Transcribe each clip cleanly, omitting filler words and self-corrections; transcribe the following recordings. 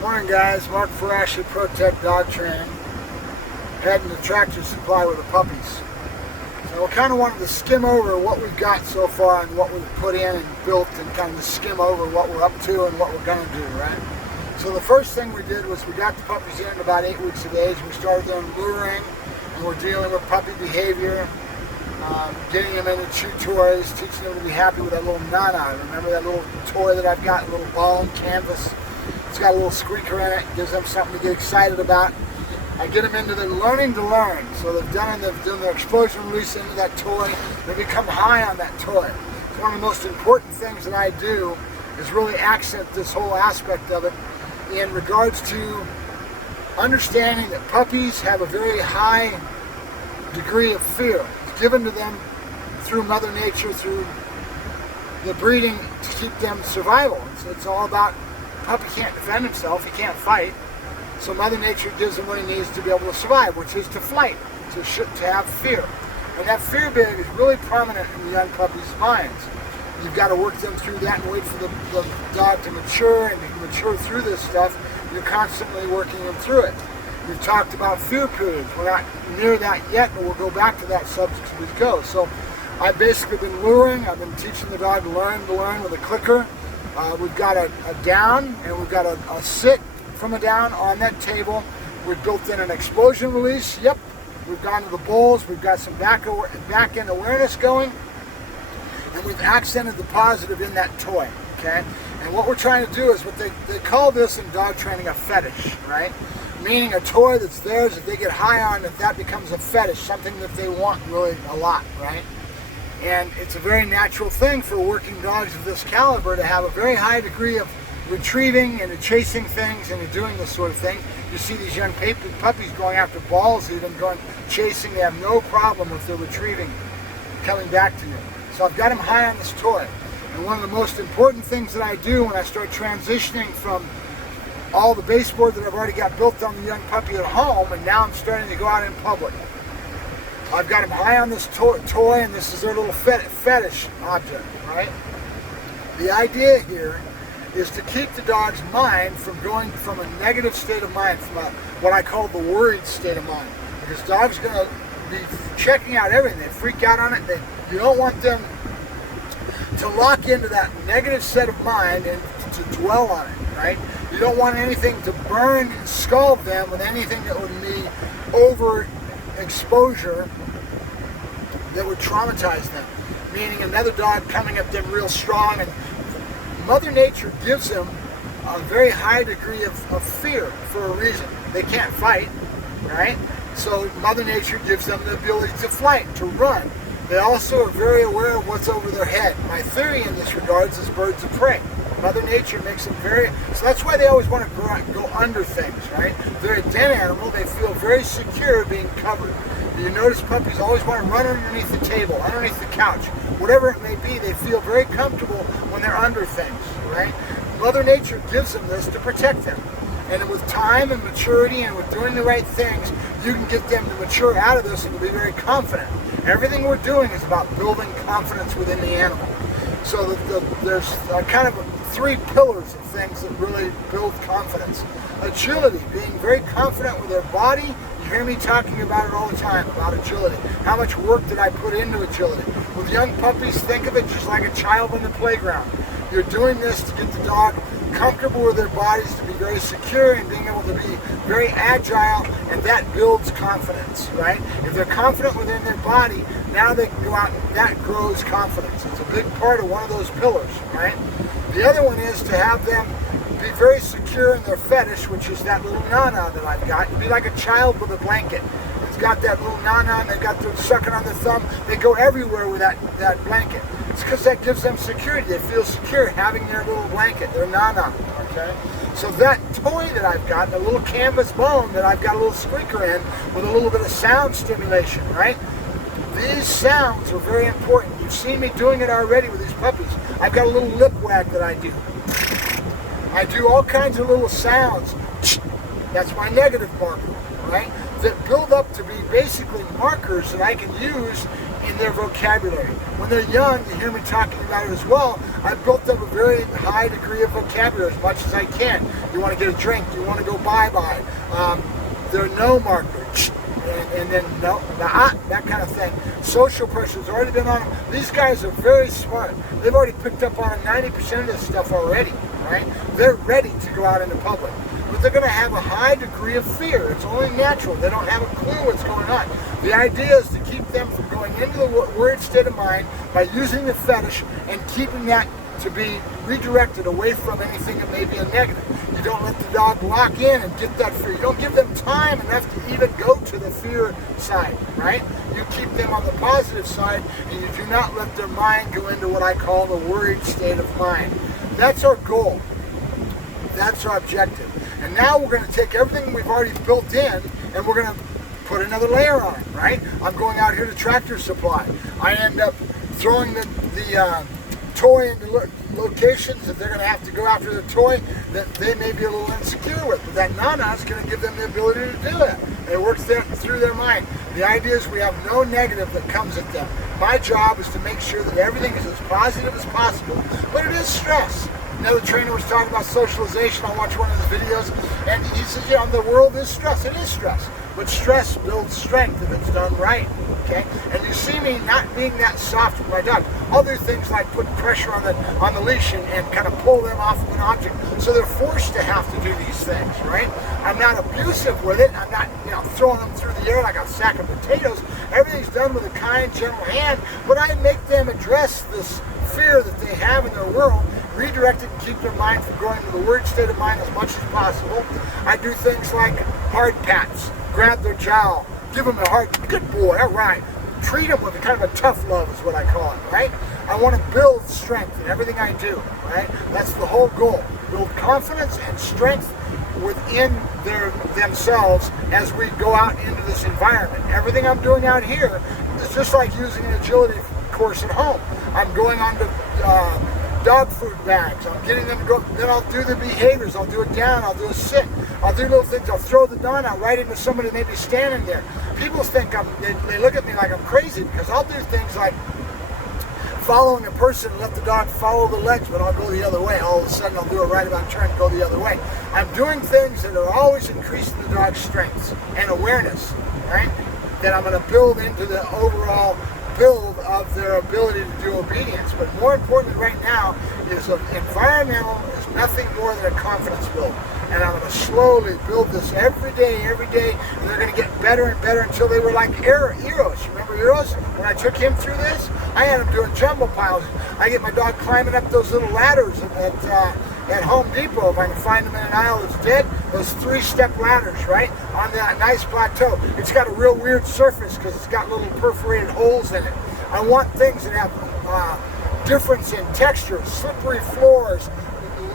Morning guys, Mark Ferrasci, Protect Dog Training, heading to Tractor Supply with the puppies. So we kind of wanted to skim over what we've got so far and what we've put in and built, and kind of skim over what we're up to and what we're going to do, right? So the first thing we did was we got the puppies in about 8 weeks of age. We started doing luring, and we're dealing with puppy behavior, getting them into chew toys, teaching them to be happy with that little nana. Remember that little toy that I've got, a little bone canvas? It's got a little squeaker in it, gives them something to get excited about. I get them into the learning to learn. So they've done their explosion release into that toy. They become high on that toy. It's one of the most important things that I do is really accent this whole aspect of it in regards to understanding that puppies have a very high degree of fear. It's given to them through Mother Nature, through the breeding to keep them survival. It's all about puppy can't defend himself, he can't fight, so Mother Nature gives him what he needs to be able to survive, which is to flight, to have fear. And that fear bit is really prominent in the young puppy's minds. You've got to work them through that and wait for the dog to mature and to mature through this stuff. You're constantly working them through it. We've talked about fear periods. We're not near that yet, but we'll go back to that subject as we go. So I've basically been luring. I've been teaching the dog to learn with a clicker. We've got a down and we've got a sit from a down on that table. We've built in an explosion release. Yep. We've gone to the bowls. We've got some back end awareness going. And we've accented the positive in that toy. Okay. And what we're trying to do is what they call this in dog training a fetish, right? Meaning a toy that's theirs that they get high on, that becomes a fetish, something that they want really a lot, right? And it's a very natural thing for working dogs of this caliber to have a very high degree of retrieving and chasing things and doing this sort of thing. You see these young puppies going after balls, even chasing. They have no problem if they're retrieving, coming back to you. So I've got them high on this toy. And one of the most important things that I do when I start transitioning from all the baseboard that I've already got built on the young puppy at home, and now I'm starting to go out in public. I've got them high on this toy, and this is their little fetish object, right? The idea here is to keep the dog's mind from going from a negative state of mind, from what I call the worried state of mind. Because dogs are going to be checking out everything. They freak out on it. You don't want them to lock into that negative set of mind and to dwell on it, right? You don't want anything to burn and scald them with anything that would be over exposure that would traumatize them, meaning another dog coming at them real strong. And Mother Nature gives them a very high degree of fear for a reason. They can't fight, right? So Mother Nature gives them the ability to flight, to run. They also are very aware of what's over their head. My theory in this regards is birds of prey. Mother Nature makes them so that's why they always want to go under things, right? They're a den animal. They feel very secure being covered. You notice puppies always want to run underneath the table, underneath the couch, whatever it may be. They feel very comfortable when they're under things, right? Mother Nature gives them this to protect them. And with time and maturity and with doing the right things, you can get them to mature out of this and to be very confident. Everything we're doing is about building confidence within the animal. So there's kind of 3 pillars of things that really build confidence. Agility, being very confident with their body. You hear me talking about it all the time, about agility. How much work did I put into agility? With young puppies, think of it just like a child on the playground. You're doing this to get the dog comfortable with their bodies, to be very secure and being able to be very agile, and that builds confidence, right? If they're confident within their body, now they can go out, and that grows confidence. It's a big part of one of those pillars, right? The other one is to have them be very secure in their fetish, which is that little nana that I've got. Be like a child with a blanket. It's got that little nana, and they've got their sucking on their thumb. They go everywhere with that blanket. It's because that gives them security. They feel secure having their little blanket, their nana, okay? So that toy that I've got, the little canvas bone that I've got a little squeaker in with a little bit of sound stimulation, right? These sounds are very important. You've seen me doing it already with these puppies. I've got a little lip wag that I do. I do all kinds of little sounds. That's my negative marker, right? That build up to be basically markers that I can use in their vocabulary. When they're young, you hear me talking about it as well, I've built up a very high degree of vocabulary as much as I can. You want to get a drink, you want to go bye-bye. There are no markers. And then no, that kind of thing. Social pressure's already been on them. These guys are very smart. They've already picked up on 90% of this stuff already, right? They're ready to go out into public. But they're going to have a high degree of fear. It's only natural. They don't have a clue what's going on. The idea is to keep them from going into the worried state of mind by using the fetish and keeping that to be redirected away from anything that may be a negative. You don't let the dog lock in and get that fear. You don't give them time enough to even go to the fear side, right? You keep them on the positive side, and you do not let their mind go into what I call the worried state of mind. That's our goal. That's our objective. And now we're going to take everything we've already built in, and we're going to put another layer on it, right? I'm going out here to Tractor Supply. I end up throwing the toy into locations that they're going to have to go after the toy that they may be a little insecure with. But that Nana is going to give them the ability to do it. And it works through their mind. The idea is we have no negative that comes at them. My job is to make sure that everything is as positive as possible, but it is stress. Another trainer was talking about socialization. I watched one of his videos, and he says, yeah, the world is stress. It is stress. But stress builds strength if it's done right, okay? And you see me not being that soft with my dog. I'll do things like put pressure on the leash and kind of pull them off of an object, so they're forced to have to do these things, right? I'm not abusive with it. I'm not, throwing them through the air like a sack of potatoes. Everything's done with a kind, gentle hand, but I make them address this fear that they have in their world, redirect it and keep their mind from going to the worried state of mind as much as possible. I do things like hard pats, grab their jowl, give them a hard, good boy, all right. Treat them with a kind of a tough love is what I call it, right? I want to build strength in everything I do, right? That's the whole goal. Build confidence and strength within themselves as we go out into this environment. Everything I'm doing out here is just like using an agility course at home. I'm going on to dog food bags. I'm getting them to go. Then I'll do the behaviors. I'll do it down. I'll do a sit. I'll do little things. I'll throw the gun out right into somebody maybe standing there. People think they look at me like I'm crazy because I'll do things like following a person and let the dog follow the legs, but I'll go the other way. All of a sudden, I'll do a right about turn and go the other way. I'm doing things that are always increasing the dog's strengths and awareness, right? That I'm going to build into the overall build of their ability to do obedience. But more importantly right now is environmental is nothing more than a confidence build. And I'm going to slowly build this every day, and they're going to get better and better until they were like Eros. Remember Eros? When I took him through this, I had him doing jumbo piles. I get my dog climbing up those little ladders at Home Depot, if I can find them in an aisle that's dead, those 3-step ladders, right, on that nice plateau. It's got a real weird surface because it's got little perforated holes in it. I want things that have difference in texture, slippery floors,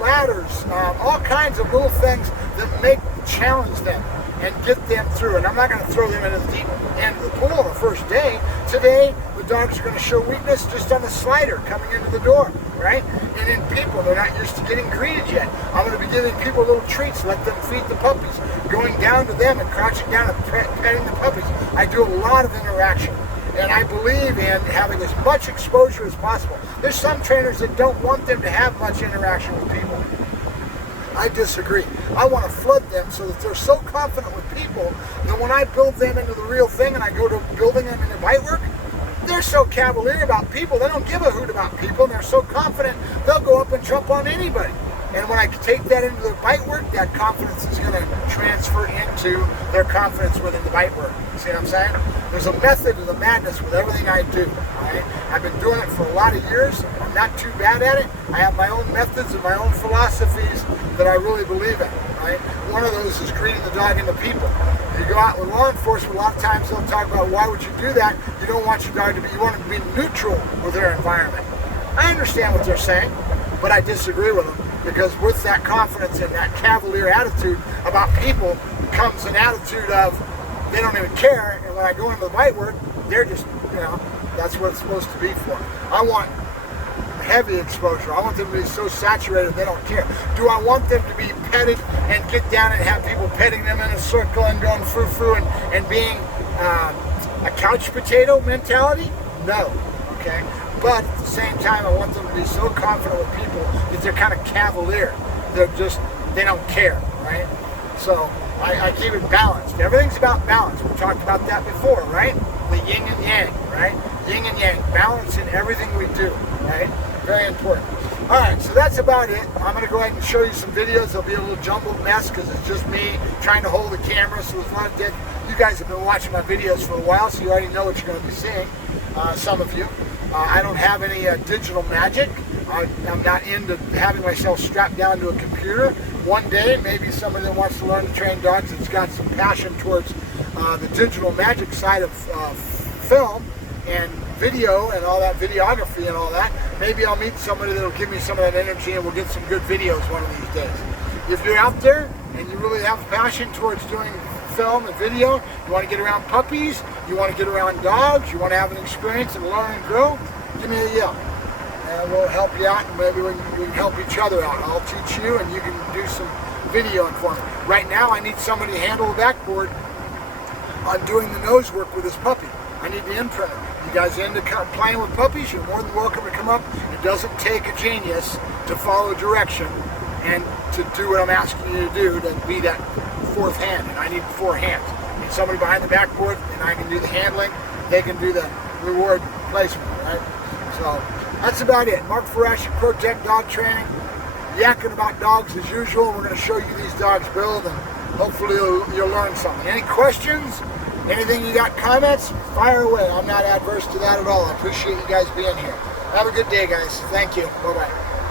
ladders, all kinds of little things that challenge them and get them through. And I'm not going to throw them into the deep end of the pool on the first day. Today, the dogs are going to show weakness just on the slider coming into the door, right? And in people, they're not used to getting greeted yet. I'm going to be giving people little treats, let them feed the puppies, going down to them and crouching down and petting the puppies. I do a lot of interaction. And I believe in having as much exposure as possible. There's some trainers that don't want them to have much interaction with people. I disagree. I want to flood them so that they're so confident with people that when I build them into the real thing and I go to building them into bite work, they're so cavalier about people, they don't give a hoot about people, and they're so confident they'll go up and jump on anybody. And when I take that into the bite work, that confidence is going to transfer into their confidence within the bite work. See what I'm saying? There's a method to the madness with everything I do. Right? I've been doing it for a lot of years. I'm not too bad at it. I have my own methods and my own philosophies that I really believe in. Right? One of those is greeting the dog into people. You go out with law enforcement, a lot of times they'll talk about why would you do that? You don't want your dog to be, you want to be neutral with their environment. I understand what they're saying, but I disagree with them. Because with that confidence and that cavalier attitude about people comes an attitude of they don't even care, and when I go into the bite work, they're just, that's what it's supposed to be for. I want heavy exposure. I want them to be so saturated they don't care. Do I want them to be petted and get down and have people petting them in a circle and going frou-frou and being a couch potato mentality? No. Okay? but at the same time, I want them to be so confident with people that they're kind of cavalier. They don't care, right? So I keep it balanced. Everything's about balance. We talked about that before, right? The yin and yang, right? Yin and yang, balance in everything we do, right? Very important. All right, so that's about it. I'm going to go ahead and show you some videos. There'll be a little jumbled mess because it's just me trying to hold the camera, so it's not dead. You guys have been watching my videos for a while, so you already know what you're going to be seeing, some of you. I don't have any digital magic. I'm not into having myself strapped down to a computer. One day, maybe somebody that wants to learn to train dogs that's got some passion towards the digital magic side of film and video and all that, videography and all that, maybe I'll meet somebody that'll give me some of that energy and we'll get some good videos one of these days. If you're out there and you really have a passion towards doing film and video, you want to get around puppies, you want to get around dogs, you want to have an experience and learn and grow, give me a yell. And we'll help you out, and maybe we can help each other out. I'll teach you and you can do some videoing for me. Right now I need somebody to handle the backboard on doing the nose work with this puppy. I need the imprinter. You guys into playing with puppies, you're more than welcome to come up. It doesn't take a genius to follow direction and to do what I'm asking you to do, to be that fourth hand. And I need 4 hands. I need somebody behind the backboard, and I can do the handling. They can do the reward placement, right? So that's about it. Mark Ferrasci, Protect Dog Training. Yakking about dogs as usual. We're going to show you these dogs build, and hopefully you'll learn something. Any questions? Anything you got, comments? Fire away. I'm not adverse to that at all. I appreciate you guys being here. Have a good day, guys. Thank you. Bye-bye.